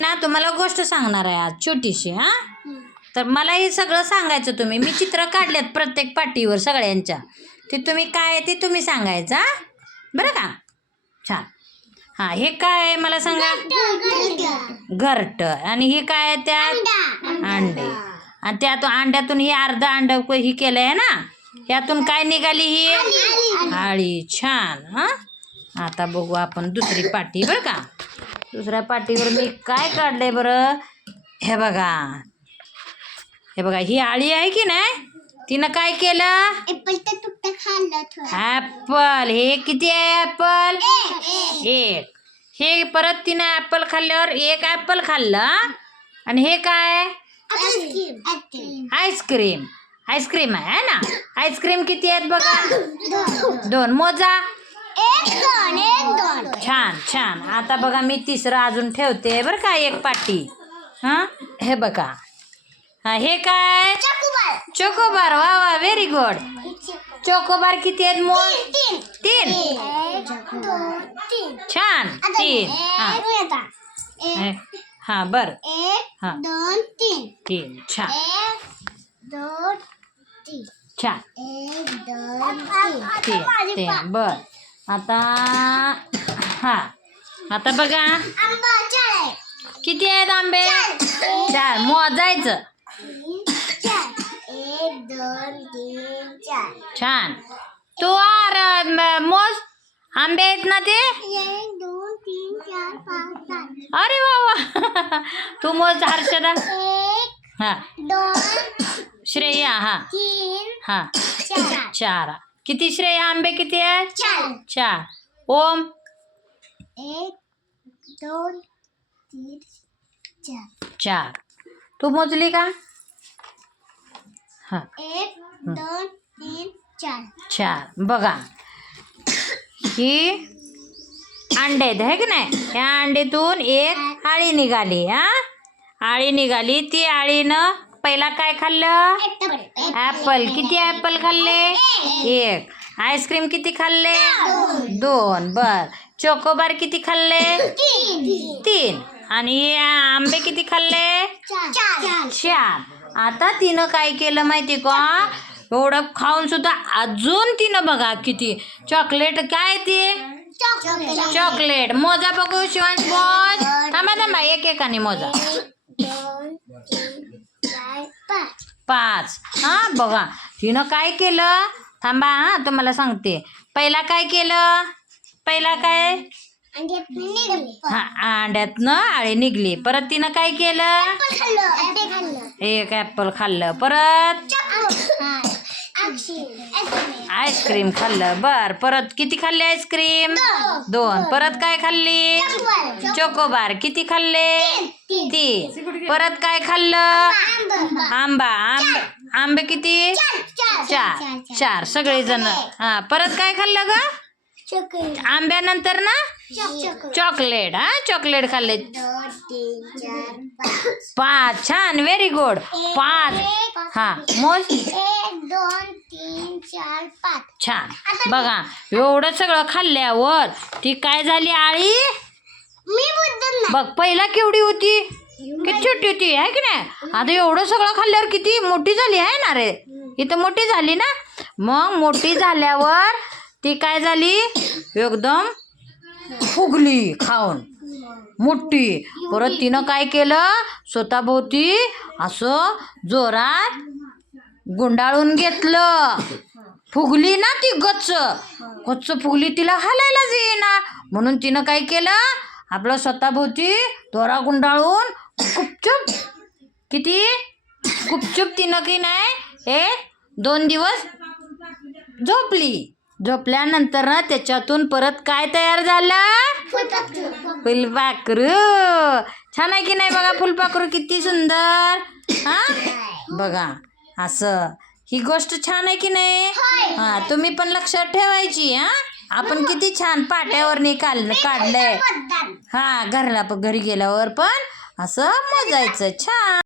ना तुम्हाला गोष्ट सांगणार आहे आज छोटीशी हा? तर मला हे सगळं सांगायचं तुम्ही. मी चित्र काढलेत प्रत्येक पाटीवर सगळ्यांच्या. ते तुम्ही काय आहे ते तुम्ही सांगायचं हा? बरं का? छान. हां हे काय आहे मला सांगा? घरट. आणि हे काय आहे त्यात? अंडे. आणि त्यातून अंड्यातून हे अर्ध अंड ही केलं आहे ना? यातून काय निघाली ही? आळी छान हां? आता बघू आपण दुसरी पाटी बरं का? दुसऱ्या पाटीवर मी काय काढलंय बरं? हे बघा. हे बघा ही आळी आहे की नाही? तिनं काय केलं? ॲपल. हे किती आहे ॲपल? एक. हे परत तिनं ॲपल खाल्ल्यावर एक ॲपल खाल्लं आणि हे काय? आईस्क्रीम आईस्क्रीम आईस्क्रीम आहे है ना आईस्क्रीम किती आहेत बघा? दोन. मोजा. एक दोन एक दोन. छान छान. आता बघा मी तिसरं अजून ठेवते. बरं का एक पाटी. हां? हे बघा. हां हे काय चॉकोबार. वा वा व्हेरी गुड चोकोबार किती आहेत मोज तीन छान. तीन. हां. हे, बर. हां. दोन तीन. तीन. छान. एक दोन तीन. छान. एक दोन तीन. तीन. तीन. बर. आता हां. आता बघा. आंबा चार. आहे. किती आहेत आंबे? चार. मोजायचं. तीन चार. एक दोन तीन चार. छान. तू आर मोज. आंबे आहेत ना ते? एक दोन अरे वा वा. तू मोज हर्षदा हाँ. श्रेया, हाँ. हाँ. चार. किती श्रेया? आंबे किती चार. ओम? एक दोन तीन चार. चार तू मोजली का? हाँ. एक दोन तीन चार चार. बघा. ही अंडे आहेत है की नाही? या अंडीतून एक आळी निघाली हा? आळी निघाली ती आळीनं पहिला काय खाल्लं? ॲपल. किती ॲपल खाल्ले? एक. आईस्क्रीम किती खाल्ले? दोन. बर. चोकोबार किती खाल्ले? तीन. आणि आंबे किती खाल्ले? चार. आता तिनं काय केलं माहिती का? एवढं खाऊन सुद्धा अजून तिनं बघा किती. चॉकलेट काय ते? चॉकलेट. मोजा बघू शिवांश मोज थांबा थांबा. एक एकाने मोजा. पाच. हा बघा. तिनं काय केलं? थांबा हा तुम्हाला सांगते. पहिला काय केलं? पहिला काय? हा अंड्यातनं आळी निघली. परत तिनं काय केलं? ऍपल ऍपल एक ॲपल खाल्लं. परत? आईस्क्रीम खाल्लं. बर परत किती खाल्ले आईस्क्रीम? दोन. परत काय खाल्ली? चोकोबार. किती खाल्ले? तीन. परत काय खाल्लं? आंबा. आंबे आंबे किती? चार. चार. सगळेजण. हा परत काय खाल्लं ग? आंब्यानंतर ना? चॉकलेट. हा? चॉकलेट खाल्ले. पाच छान व्हेरी गुड पाच. हा मोज एक दोन तीन चार पाच. छान. बघा एवढं सगळं खाल्ल्यावर ती काय झाली आळी? बघ पहिला केवढी होती? किती छोटी होती आहे की नाही? आता एवढं सगळं खाल्ल्यावर किती मोठी झाली आहे ना रे? इथं मोठी झाली ना? मग मोठी झाल्यावर ती काय झाली? एकदम फुगली खाऊन. मोठी. परत तिनं काय केलं? स्वतःभोवती असं जोरात गुंडाळून घेतलं. फुगली ना ती गच्च. गच्च फुगली तिला हालायलाच येईना. म्हणून तिनं काय केलं? आपलं स्वतःभोवती दोरा गुंडाळून गुपचूप. किती? गुपचूप तिनं की नाही? हे दोन दिवस झोपली. झोपल्यानंतर ना त्याच्यातून परत काय तयार झालं? फुलपाखरू छान आहे की नाही बघा फुलपाखरू किती सुंदर. हा? बघा असं. ही गोष्ट छान आहे की नाही? हा तुम्ही पण लक्षात ठेवायची हा? आपण किती छान पाट्यावरनी काढ काढलंय. हा घरला घरी गेल्यावर पण असं मोजायचं. छान.